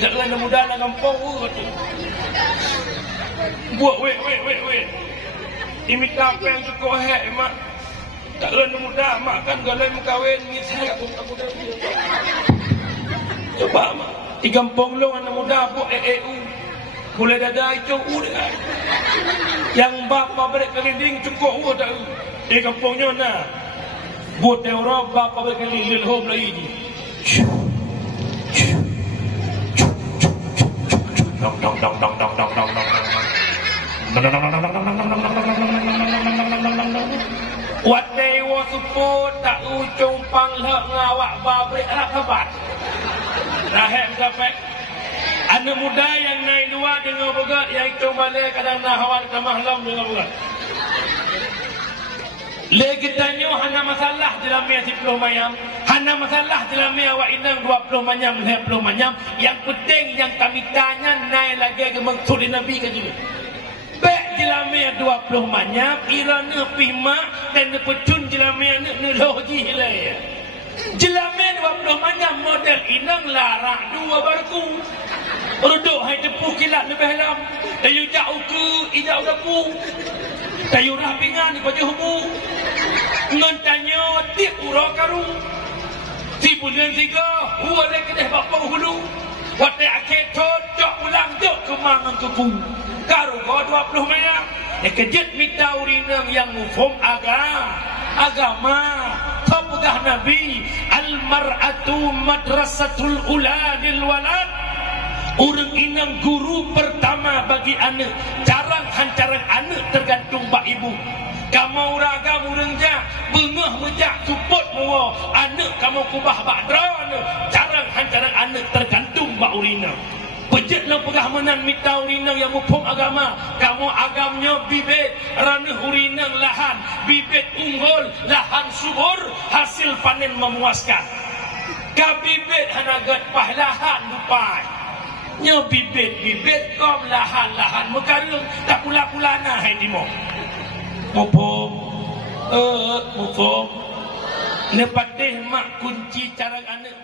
tak kena muda nak kampung buat weh imita apa yang cukup mak tak kena muda mak kan galai mengkawin ngisai aku muda coba mak di kampung lo anak muda buat EU boleh dada itu yang bapa beri kelinding cukup tak di kampungnya nak buat teorab bapa beri kelinding home lagi ni Wadai wasuput tak ujung panglek ngawak babrik anak kabat. Rahim sampai anak muda yang naik luar dengan begat yang ujung balik kadang nahawan ke mahlam dengan begat. Lagi tanya hana masalah dalam 10 mayam, hana masalah dalam awak inang 20 mayam, 10 mayam. Yang penting yang kami tanya naik lagi ke maksud Nabi ke juga. Baik jelamia 20 mayam, irana pihma dan nepecun jelamia nelogi hilai. Jelamia 20 mayam model inang larak dua barku. Rodok hai tepuh kilat lebih halam. Tayu jauh ke ijau dapu. Tayu rahpingan di baju hubu. Ngan tanya tiap urang karung. Si bulan 3 huale kedeh bapa hulu. Watai akhir cocok ulang jok kemangan keku. Karu kau 20 mayam. Kejut minta urinang yang mufhum agama. Kau pegah Nabi. Al-mar'atu madrasatul ula lil walad. Orang inang guru pertama bagi anak. Jarang hancaran anak tergantung bak ibu. Kamu ragam urangja bengah mejak support mua. Anak kamu kubah bak drone. Jarang hancaran anak tergantung bak urina. Pejat lang pegah menan minta urinang yang mufhum agama. Kamu agamnya bibit ranah urinang lahan. Bibit unggul lahan subur. Hasil panen memuaskan. Kabibit hanagat pahlahan lupai. Nya bibit kom lahan mekarung tak pula-pula nah hai dimo. Mufhum. Ne patih mak kunci cara anak